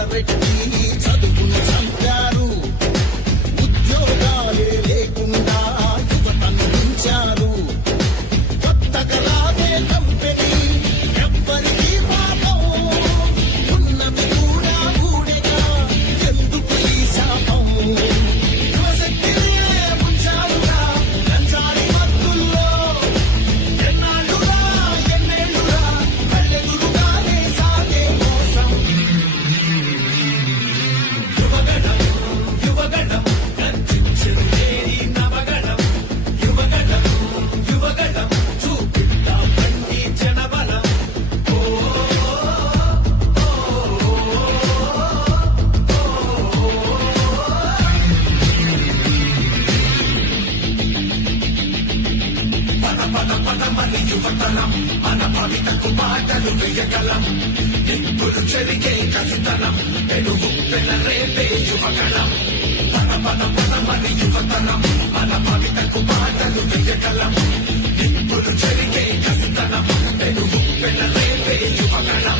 వలసరెట్టి చదువును చంపారు, ఉద్యోగాలే లేకుండా యువతను ఉంచారు. కొత్తగా రాగే కంపెనీ ఎవ్వరికీ పాపం, ఉన్నవి కూడా ఊడేగా ఎందుకు ఈ శాపం. యువశక్తినే ఉంచారుగా గంజాయి మత్తుల్లో, ఎన్నాళ్ళురా ఎన్నేళ్ళురా కళ్ళెదురుగానే సాగే మోసం. యువగణం యువగణం గర్జించెను నేరి నవగణం, యువగణం యువగణం చూపిద్దా బండి జనబలం. పదమని యువతరం మన భవితకు బాటలు వేయగలం, నిప్పులు చెరిగే కసితనం పెరుగు పెనరేపే యువగణం. పదమని యువతరం మన భవితకు బాటలు వేయగలం, నిప్పులు చెరిగే కసితనం పెరుగు పెనరేపే యువగణం.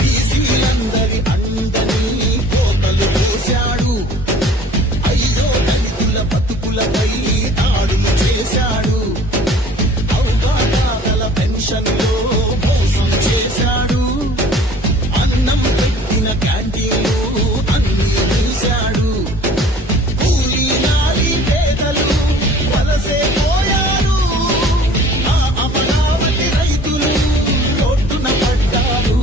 బీసీలందరి అందని కోతలు పోశాడు, అయ్యో దళితుల బతుకులపై దాడులు చేశాడు. అవగాహన పెన్షన్లో మోసం చేశాడు, అన్నం పెట్టిన క్యాంటీన్లు అన్ని మూశాడు. కూలీ నాలి పేదలు వలసే పోయారు, ఆ అమరావతి రైతులు రోడ్డున పడ్డారు.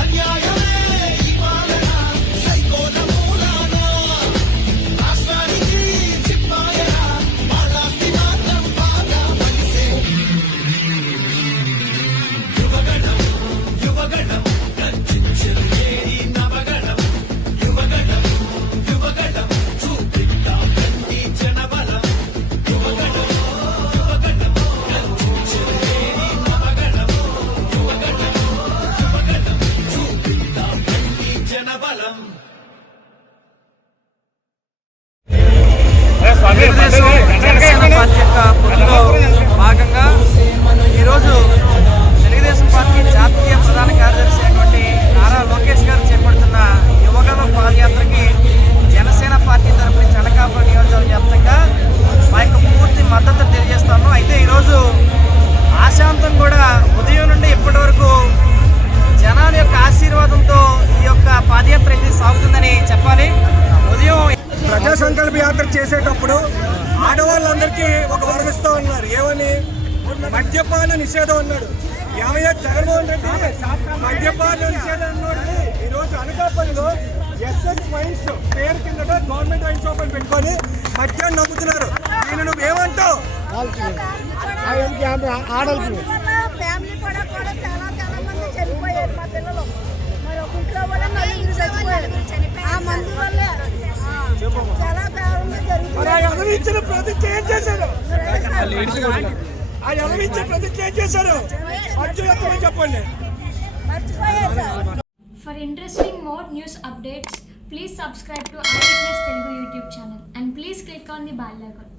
అన్యాయమే ఈ పాలన సైకోల మూలాన, రాష్ట్రానికి చిప్పాయన వాళ్ళాస్తి మాత్రం బాగా పలిసే. యువగణం యువగణం గర్జించెను నేరి నవగణం, యువగణం యువగణం చూపిద్దా బండి జనబలం. యువగణం యువగణం గర్జించెను నేరి నవగణం, యువగణం యువగణం చూపిద్దా బండి జనబలం. తెలుగుదేశం జనసేన పార్టీ యొక్క పొత్తులో భాగంగా ఈరోజు తెలుగుదేశం పార్టీ జాతీయ ప్రధాన కార్యదర్శి అయినటువంటి నారా లోకేష్ గారు చేపడుతున్న యువగణం పాదయాత్రకి జనసేన పార్టీ తరఫు నుంచి అనకాపల్లి నియోజకవర్గ వ్యాప్తంగా మా యొక్క పూర్తి మద్దతు తెలియజేస్తాను. అయితే ఈరోజు ఆశాంతం కూడా ఉదయం నుండి ఇప్పటి వరకు జనాల యొక్క ఆశీర్వాదంతో ఈ యొక్క పాదయాత్ర అయితే సాగుతుందని చెప్పాలి. ఉదయం ప్రజా సంకల్ప యాత్ర చేసేటప్పుడు ఆడవాళ్ళందరికీ ఒక వరమిస్తూ ఉన్నారు. ఏమని? మద్యపాన నిషేధం అన్నాడు. ఏమయ్యా జగన్మోహన్ రెడ్డి మద్యపాన నిషేధం అన్నాడు. ఈరోజు అనకాపల్లిలో ఎస్ఎస్ వైన్స్ పేరు కిందట గవర్నమెంట్ వైన్ షాప్ అని పెట్టుకొని మద్యాన్ని నమ్ముతున్నారు. నేను నువ్వేమంటావు? ఆడలకి ఫ్యామిలీ కూడా చాలా మంది చనిపోయారు. మా పిల్లలు మరి ఒక ఇంట్లో కూడా నలుగురు చచ్చిపోయారు. ఆ మందు వల్లే చాలా దారుణంగా జరుగుతుంది. అనుభవించిన ప్రతిజ్ఞ ఏం చేశారు? ఆ అనుభవించిన ప్రతిజ్ఞ ఏం చేశారు? చెప్పండి. మర్చిపోయారు. For interesting more news updates, please subscribe to Eyewitness Telugu YouTube channel and please click on the bell icon.